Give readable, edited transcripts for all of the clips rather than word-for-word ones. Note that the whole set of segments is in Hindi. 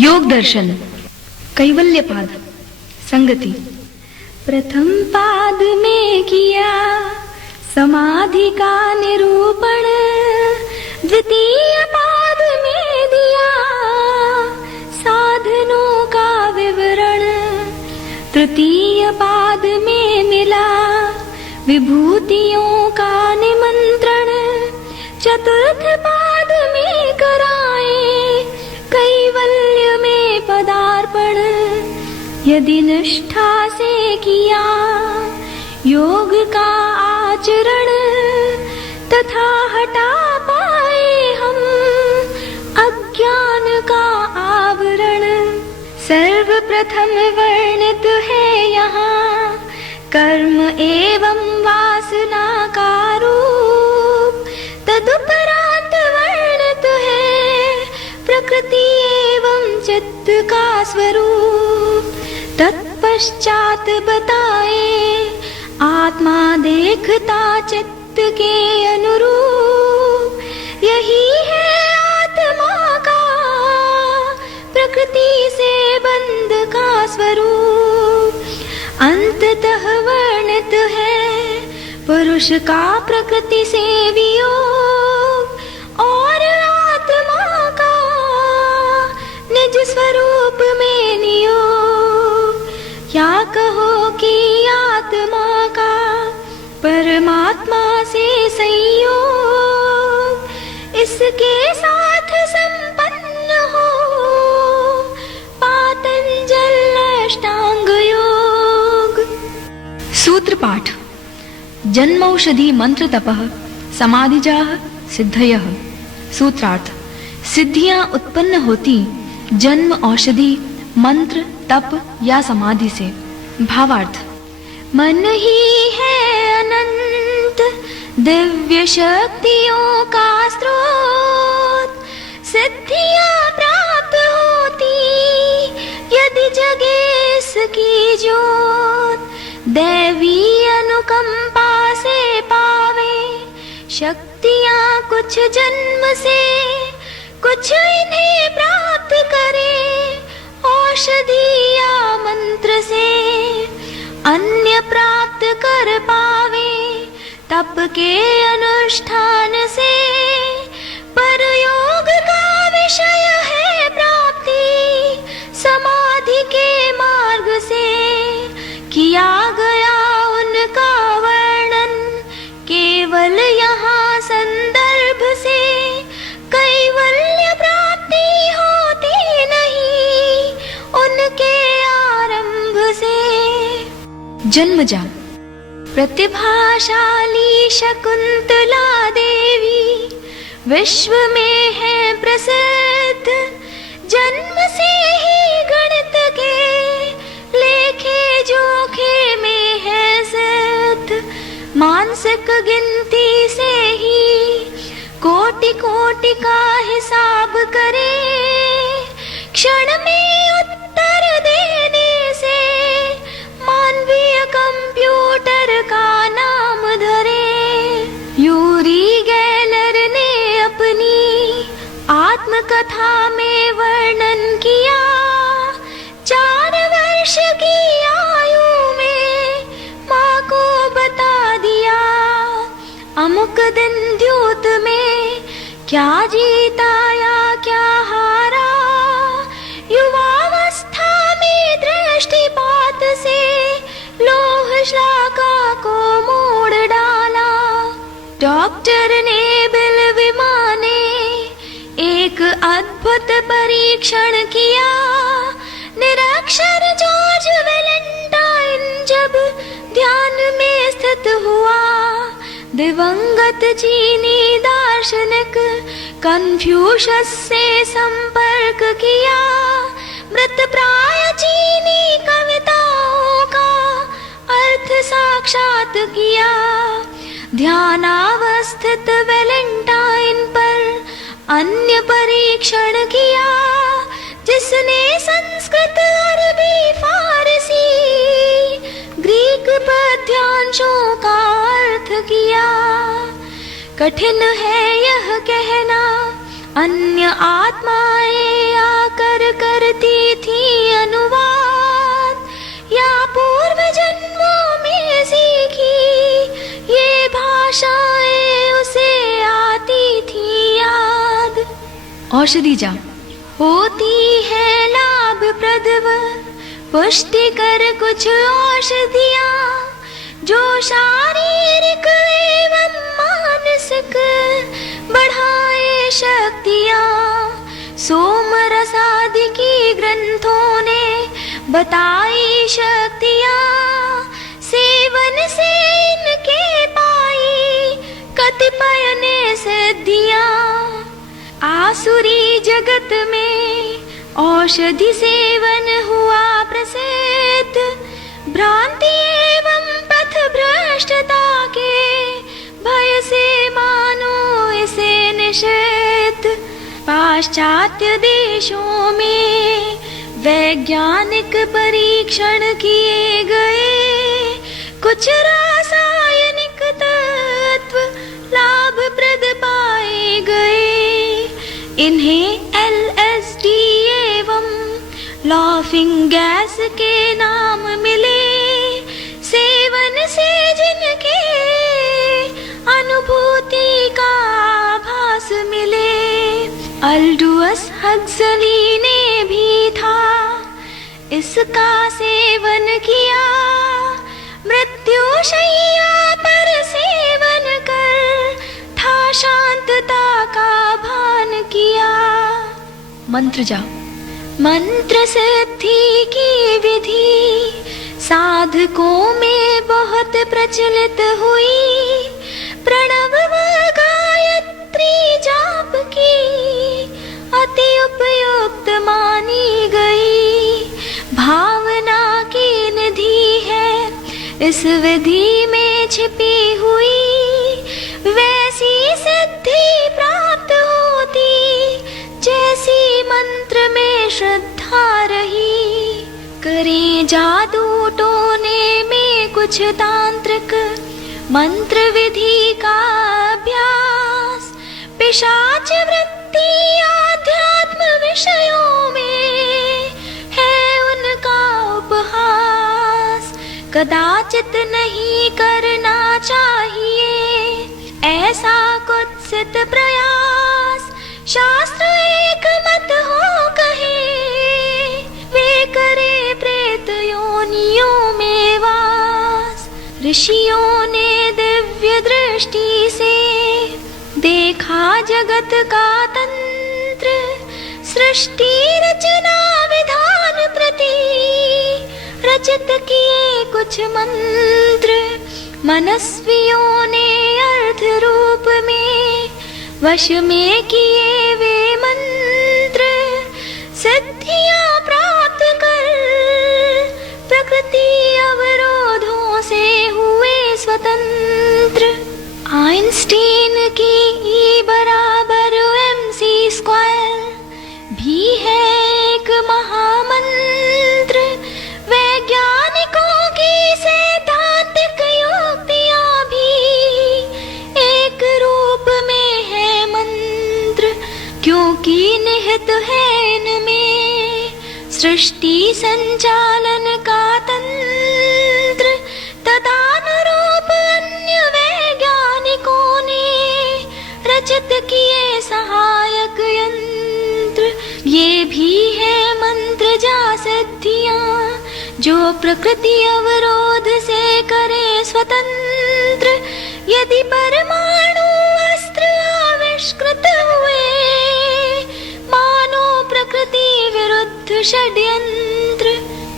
योग दर्शन कैवल्य पाद संगति। प्रथम पाद में किया समाधि का निरूपण, द्वितीय पाद में दिया साधनों का विवरण, तृतीय पाद में मिला विभूतियों का निमंत्रण, चतुर्थ पाद में कराए कैवल्य में पदार्पण। यदि निष्ठा से किया योग का आचरण, तथा हटा पाए हम अज्ञान का आवरण। सर्वप्रथम वर्णित है यहाँ कर्म एवं वासना का रूप, तदुपरांत वर्णित है प्रकृति एवं चित्त का स्वरूप। तत्पश्चात बताए आत्मा देखता चित्त के अनुरूप, यही है आत्मा का प्रकृति से बंध का स्वरूप। अंततः वर्णित है पुरुष का प्रकृति से वियोग, और आत्मा का निज स्वरूप में नियोग। क्या कहो कि आत्मा का परमात्मा से संयोग, इसके साथ संपन्न हो पातंजल अष्टांग योग। सूत्र पाठ। जन्मौषधि मंत्र तपः समाधिजाः सिद्धयः। सूत्रार्थ। सिद्धियां उत्पन्न होती जन्म औषधि मंत्र तप या समाधि से। भावार्थ। मन ही है अनंत दिव्य शक्तियों का स्रोत, सिद्धियां प्राप्त होती यदि जगे इसकी ज्योत। दैवी अनुकंपा से पावे शक्तियां कुछ जन्म से, कुछ इन्हें प्राप्त करे औषधि या मंत्र से। अन्य प्राप्त कर पावे तप के अनुष्ठान से, पर योग का विषय है प्राप्ति समाधि के मार्ग से। किया गया उनका वर्णन केवल यहाँ संदर्भ से, कैवल्य प्राप्ति होती नहीं उनके आरंभ से। जन्मजा। प्रतिभाशाली शकुंतला देवी विश्व में है प्रसिद्ध, जन्म से ही गणित के लेखे जोखे में है सिद्ध। मानसिक गिनती से ही कोटि कोटि का हिसाब करे, क्षण में उत्तर देने से मानवीय कंप्यूटर का नाम धरे। यूरी गैलर ने अपनी आत्मकथा में वर्णन किया, 4 वर्ष की आयु में माँ को बता दिया, अमुक दिन द्योत में क्या जीता या क्या हारा। युवावस्था में दृष्टिपात से लोह शाखा को मोड़ डाला। डॉक्टर ने बिल विमाने एक अद्भुत परीक्षण किया। निरक्षर जॉर्ज वैलेंटाइन जब ध्यान में स्थित हुआ, दिवंगत चीनी दार्शनिक कन्फ्यूशस से संपर्क किया। मृत प्राय चीनी कविताओं का अर्थ साक्षात किया। ध्यानावस्थित वैलेंटाइन पर अन्य परीक्षण किया, जिसने संस्कृत अरबी फारसी ग्रीक पद्यांशों का अर्थ किया। कठिन है यह कहना अन्य आत्माएं आकर करती औषधिजा होती है लाभप्रद व पुष्टिकर कुछ औषधियाँ जो शारीरिक एवं मानसिक बढ़ाए शक्तियाँ। सोमरस आदि की ग्रंथों ने बताई शक्तियाँ, सेवन से इनके पाई कतिपय ने सिद्धियाँ। आसुरी जगत में औषधि सेवन हुआ प्रसिद्ध, भ्रांति एवं पथ भ्रष्टता के भय से मानो इसे निषिद्ध। पाश्चात्य देशों में वैज्ञानिक परीक्षण किए गए, कुछ रासायनिक तत्व लाभप्रद पाए गए। इन्हें LSD एवं लाफिंग गैस के नाम मिले, सेवन से जिनके अनुभूति का आभास मिले। अल्डुअस हक्सली ने भी था इसका सेवन किया, मृत्युशैया पर सेवन कर था शांतता का भान किया। मंत्र जा मंत्र सिद्धि की विधि साधकों में बहुत प्रचलित हुई, प्रणव व गायत्री जाप की अति उपयुक्त मानी गई। भावना की निधि है इस विधि में छिपी हुई, वैसी सिद्धि प्राप्त होती जैसी मंत्र में श्रद्धा रही। करें जादू टोने में कुछ तांत्रिक मंत्र विधि का अभ्यास, पिशाच वृत्ति आध्यात्म विषयों में है उनका उपहास। कदाचित नहीं करना चाहिए ऐसा कुत्सित प्रयास, शास्त्र एक मत हो कहे वे करे प्रेत योनियों में वास। ऋषियों ने दिव्य दृष्टि से देखा जगत का तंत्र, सृष्टि रचना विधान प्रति रचित किए कुछ मंत्र। मनस्वियों ने अर्थ रूप में वश में किए वे मंत्र, सिद्धियां प्राप्त कर प्रकृति अवरोधों से हुए स्वतंत्र। आइंस्टीन की E बराबर mc² भी है एक महामंत्र। वैज्ञानिकों की सैद्धांतिक युक्तियां भी एक रूप में है मंत्र, क्योंकि निहित है इनमें सृष्टि संचालन का तंत्र। तदानुरूप अन्य वैज्ञानिकों ने रचित किए सहायक यंत्र। ये भी है मंत्र जा सिद्धियां जो प्रकृति अवरोध से करे स्वतंत्र। यदि परमाणु अस्त्र आविष्कृत हुए मानो प्रकृति विरुद्ध षड्यंत्र।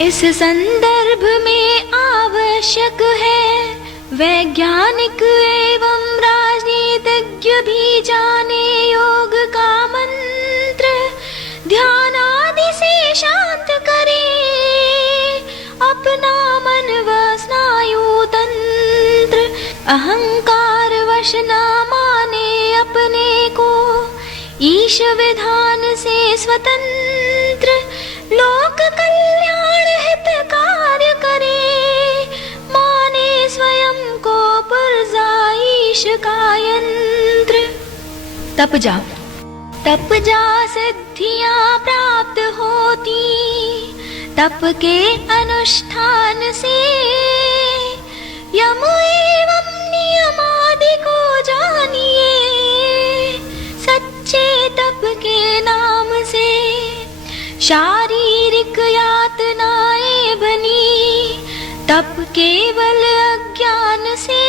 इस संदर्भ में आवश्यक है वैज्ञानिक एवं राजनीतिज्ञ भी जाने योग का मंत्र। ध्यान आदि से शांत करे अपना मन व स्नायु तंत्र। अहंकार वश न माने अपने को, ईश विधान से स्वतंत्र। लोक कल्याण हित कार्य करे, माने स्वयं को पुरजाईश का यंत्र। तप जा तप जा सिद्धियां प्राप्त होती तप के अनुष्ठान से। यम एवं नियम आदि को जानिए सच्चे तप के नाम शारीरिक यातनाएं बनी तप केवल अज्ञान से,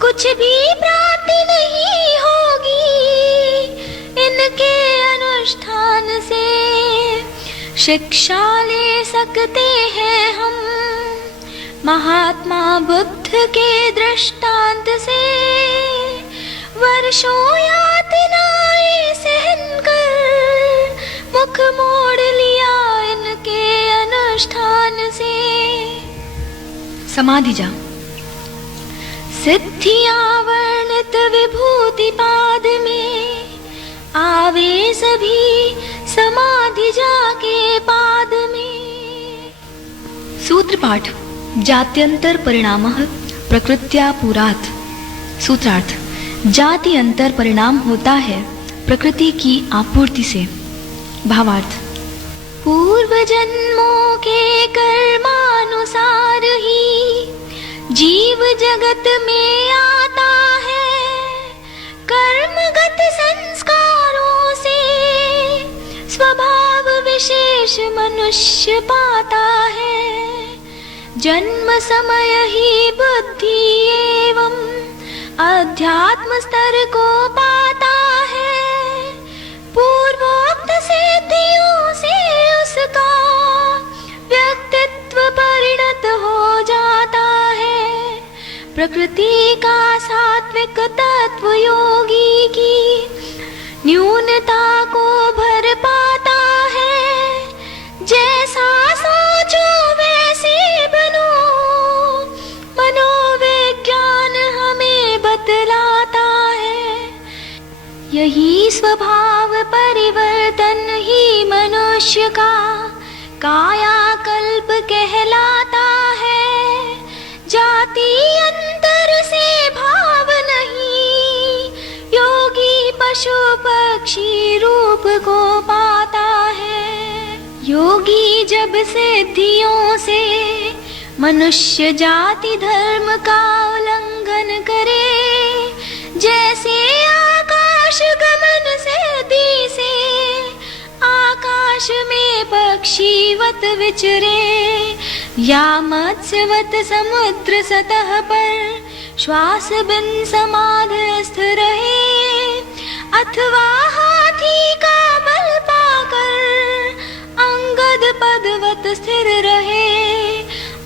कुछ भी प्राप्ति नहीं होगी इनके अनुष्ठान से। शिक्षा ले सकते हैं हम महात्मा बुद्ध के दृष्टांत से, वर्षों यातनाएं सहन कर मुख मोड़ लिया इनके अनुष्ठान से। समाधि जाप। सिद्धियां वर्णित विभूति पाद में, आवे सभी समाधि जाके पाद में। सूत्र पाठ। जात्यंतर परिणामः प्रकृत्या पुरात्। सूत्रार्थ। जाति अंतर परिणाम होता है प्रकृति की आपूर्ति से। भावार्थ। पूर्व जन्मों के कर्मानुसार ही जीव जगत में आता है, कर्मगत संस्कारों से स्वभाव विशेष मनुष्य पाता है। जन्म समय ही बुद्धि एवं अध्यात्म स्तर को पाता है, पूर्वोक्त सिद्धियों से उसका व्यक्तित्व परिणत हो जाता है। प्रकृति का सात्विक तत्व योगी की न्यूनता को भर पाता है, जैसा सोचो वैसे बनो मनोविज्ञान हमें बतलाता है। यही स्वभाव परिवर्तन ही मनुष्य का कायाकल्प कहलाता है। जाति अंतर से भाव नहीं, योगी पशु पक्षी रूप को पाता है। योगी जब सिद्धियों से मनुष्य जाति धर्म का उल्लंघन करे, जैसे आकाश गमन सिद्धि से आकाश में पक्षीवत विचरे, या मत्स्यवत समुद्र सतह पर श्वास बिन समाधिस्थ रहे, अथवा हाथी का बल पाकर अंगद पदवत स्थिर रहे।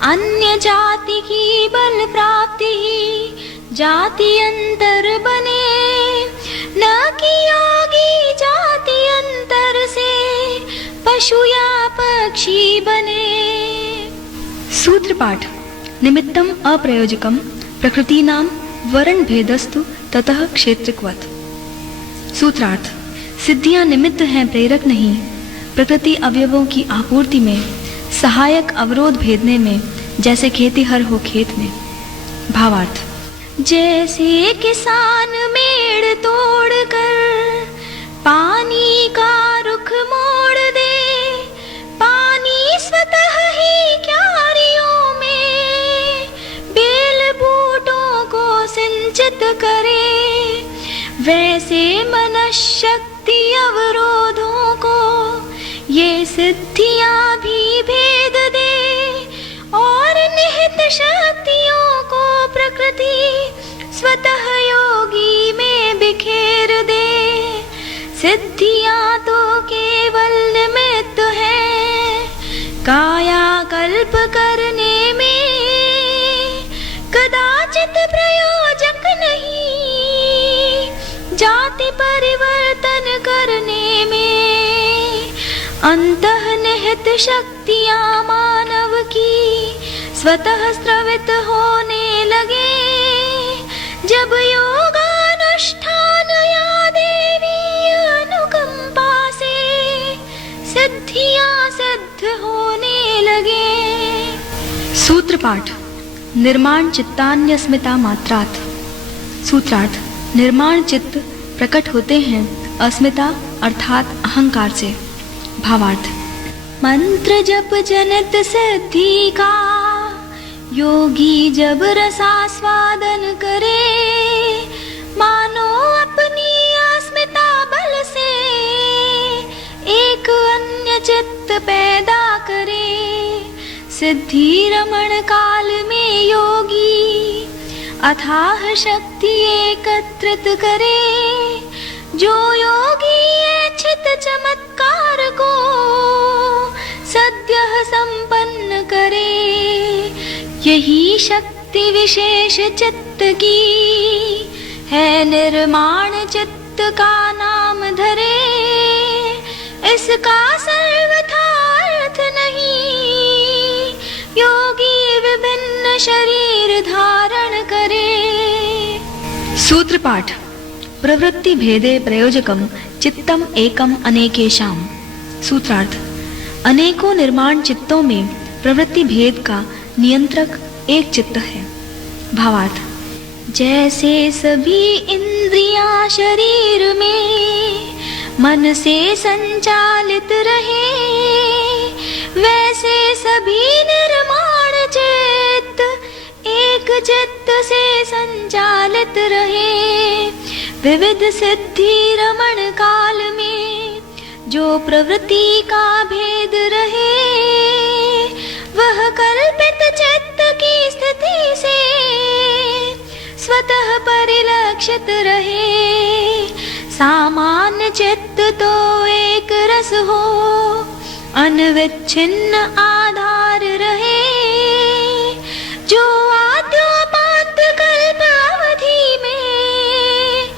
अन्य जाति की बल प्राप्ति ही जाति अंतर बने, न कि योगी जाति अंतर से पशु या पक्षी बने। सूत्र पाठ। निमित्तम अप्रयोजकम प्रकृतीनाम वर्ण भेदस्तु ततः क्षेत्रवत्। सूत्रार्थ। सिद्धियां निमित्त हैं, प्रेरक नहीं। प्रकृति अवयवों की आपूर्ति में, सहायक अवरोध भेदने में, जैसे खेती हर हो खेत में। भावार्थ। जैसे किसान मेड़ तोड़ कर पानी का रुख मोड़ दे, पानी स्वतः ही क्यारियों में बेल बूटों को सिंचित करे, वैसे मनःशक्ति अवरोधों को ये सिद्धियां भी भेद दे, और निहित शक्तियों को प्रकृति स्वतः योगी में बिखेर दे। सिद्धियां तो केवल निमित्त है, कायाकल्प करने में कदाचित प्रयोजक नहीं, जाति परिवर्तन करने में अंतर्निहित शक्तियां मानव की स्वतः स्रवित होने लगे, जब योगानुष्ठान या देवी अनुकंपा से सिद्धियां सिद्ध होने लगे। सूत्र पाठ। निर्माण चित्तान्यस्मिता मात्रात्। सूत्रार्थ। निर्माण चित्त प्रकट होते हैं अस्मिता अर्थात अहंकार से। भावार्थ। मंत्र जप जनित सिद्धि का योगी जब रसास्वादन करे, मानो अपनी अस्मिता बल से एक अन्य चित्त पैदा करे। सिद्धि रमण काल में योगी अथाह शक्ति एकत्रित करे। जो योगी इच्छित चमत्कार को सद्यः संपन्न करे। यही शक्ति विशेष चित्त की है, निर्माण चित्त का नाम धरे। इसका सर्वथा अर्थ नहीं, योगी विभिन्न शरीर धारण करे। सूत्र पाठ। प्रवृत्ति भेदे प्रयोजकम चित्तम एकम अनेकेशाम। सूत्रार्थ। अनेकों निर्माण चित्तों में प्रवृत्ति भेद का नियंत्रक एक चित्त है। भावार्थ। जैसे सभी इंद्रियां शरीर में मन से संचालित रहे, वैसे सभी निर्माण चित्त एक चित्त से संचालित रहे। विविध सिद्धि रमण काल में जो प्रवृत्ति का भेद रहे, वह कल्पित चित्त की स्थिति से स्वतः परिलक्षित रहे। सामान्य चित्त तो एक रस हो, अनविच्छिन्न आधार रहे। जो आद्योपांत कल्प अवधि में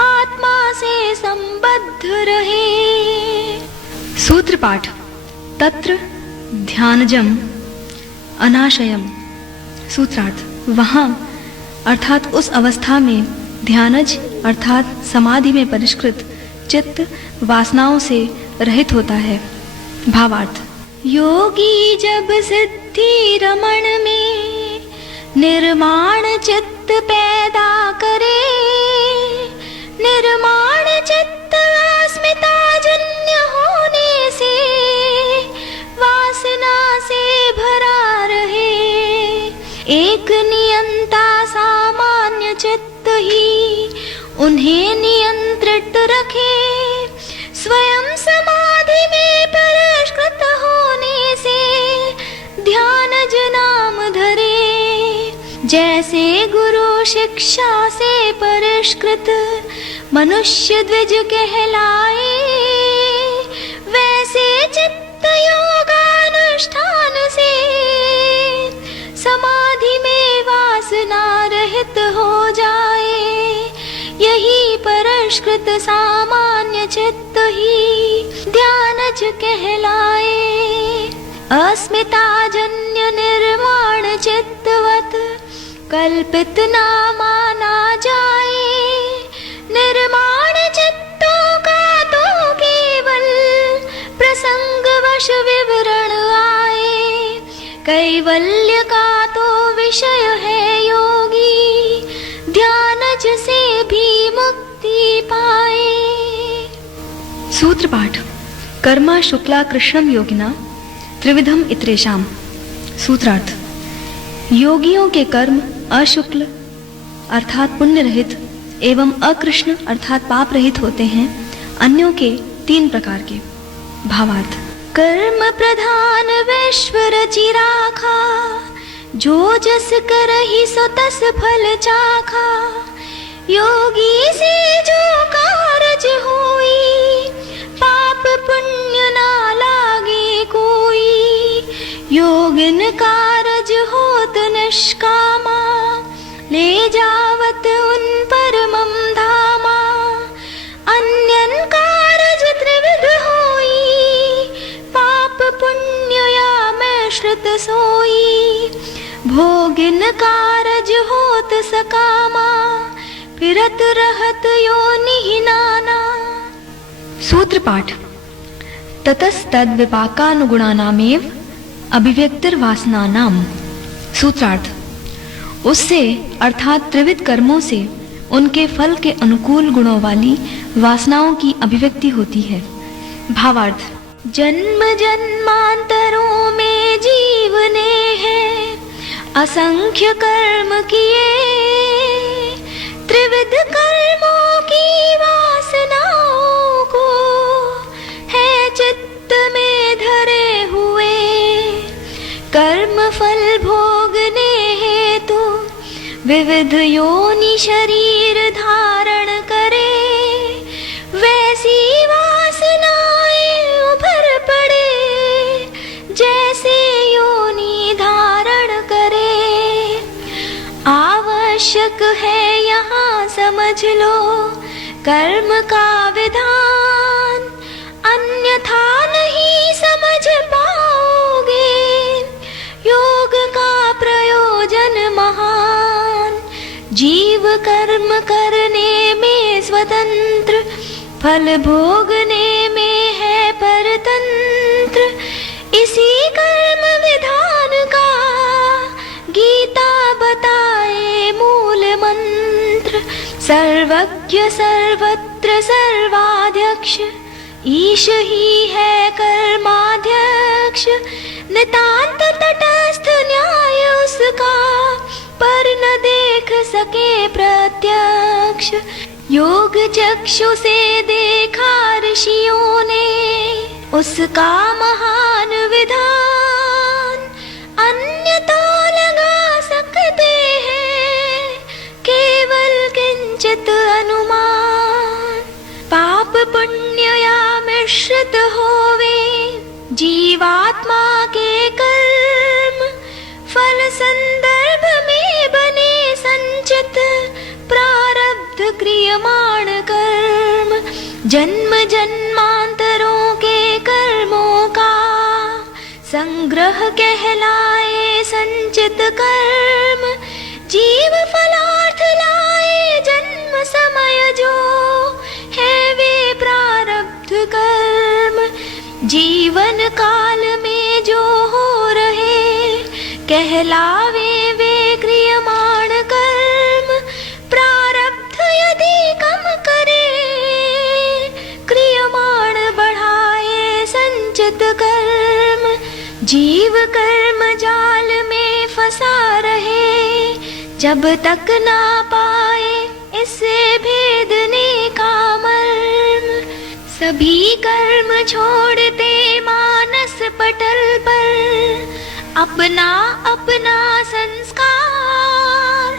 आत्मा से संबद्ध रहे। सूत्र पाठ। तत्र ध्यानजम अनाशयम। सूत्रार्थ। वहाँ अर्थात उस अवस्था में ध्यानज अर्थात समाधि में परिष्कृत चित्त वासनाओं से रहित होता है। भावार्थ। योगी जब सिद्धि रमण में निर्माण चित्त पैदा करे, निर्माण चित्त अस्मिताजन्य होने से वासना से भरा रहे। एक नियंता सामान्य चित्त ही उन्हें नियंत्रित रखे। स्वयं समाधि में परिष्कृत होने से ध्यानज नाम धरे। जैसे गुरु शिक्षा से परिष्कृत मनुष्य द्विज कहलाए, वैसे चित्त योगानुष्ठान से समाधि में वासना रहित हो जाए। यही परिष्कृत सामान्य चित्त ही ध्यानज कहलाए। अस्मिताजन्य निर्माण चित्तवत कल्पित ना माना जाए। निर्माण चित्तों का तो केवल प्रसंगवश विवरण आए। कैवल्य का तो विषय है योगी, ध्यानज से भी मुक्ति पाए। सूत्र पाठ। कर्मा शुक्ला कृष्णम योगिना त्रिविधम इतरेशाम। सूत्रार्थ। योगियों के कर्म अशुक्ल अर्थात पुण्य रहित एवं अकृष्ण अर्थात पाप रहित होते हैं, अन्यों के 3 प्रकार के। भावार्थ। कर्म प्रधान विश्व रचि राखा, जो जस करहि सो तस फल चाखा। योगी से जो कारज होई, पाप पुण्य ना लागे कोई। योगिन कारज होत निष्कामा, ले जावत उन परमम धामा। अन्यन कारज त्रिविध होई, पाप पुण्य या मिश्रित सोई। भोगिन कारज होत सकामा, फिरत रहत योनि नाना। सूत्र पाठ। ततस्तद विपाकानुगुणानामेव अभिव्यक्तिर्वासनानाम। सूत्रार्थ। उससे अर्थात त्रिविध कर्मों से उनके फल के अनुकूल गुणों वाली वासनाओं की अभिव्यक्ति होती है। भावार्थ। जन्म जन्मांतरों में जीव ने है असंख्य कर्म किए। त्रिविध कर्मों की वासनाओं को है चित्त में विविध योनि शरीर धारण करे, वैसी वासनाएं उभर पड़े, जैसे योनि धारण करे। आवश्यक है यहाँ समझ लो कर्म का विधान, अन्यथा नहीं समझ पाओगे योग का प्रयोजन महान। जीव कर्म करने में स्वतंत्र, फल भोगने में है परतंत्र। इसी कर्म विधान का गीता बताए मूल मंत्र। सर्वज्ञ सर्वत्र सर्वाध्यक्ष, ईश ही है कर्माध्यक्ष। नितांत तटस्थ न्याय उसका, पर न देख सके प्रत्यक्ष। योग चक्षु से देखा ऋषियों ने उसका महान विधान। अन्य तो लगा सकते हैं केवल किंचित अनुमान। पाप पुण्य या मिश्रित होवे जीवात्मा के कर्म, फल संदर्भ में बने संचित प्रारब्ध क्रियमाण कर्म। जन्म जन्मांतरों के कर्मों का संग्रह कहलाए संचित कर्म। जीव फलार्थ लाए जन्म समय जो है वे प्रारब्ध कर्म। जीवन काल में जो हो रहे कहलावे वे क्रियमाण कर्म। प्रारब्ध यदि कम करे क्रियमाण बढ़ाए संचित कर्म। जीव कर्म जाल में फंसा रहे जब तक ना पाए इससे भेदने का मर्म। सभी कर्म छोड़ते मानस पटल पर अपना अपना संस्कार।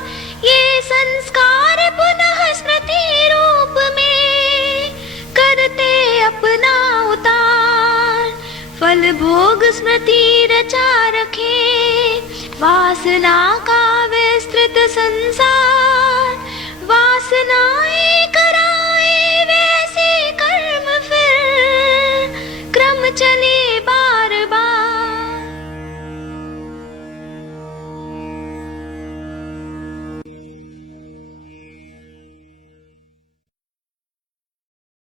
ये संस्कार पुनः स्मृति रूप में करते अपना उतार। फल भोग स्मृति रचा रखे वासना का विस्तृत संसार। वासना एक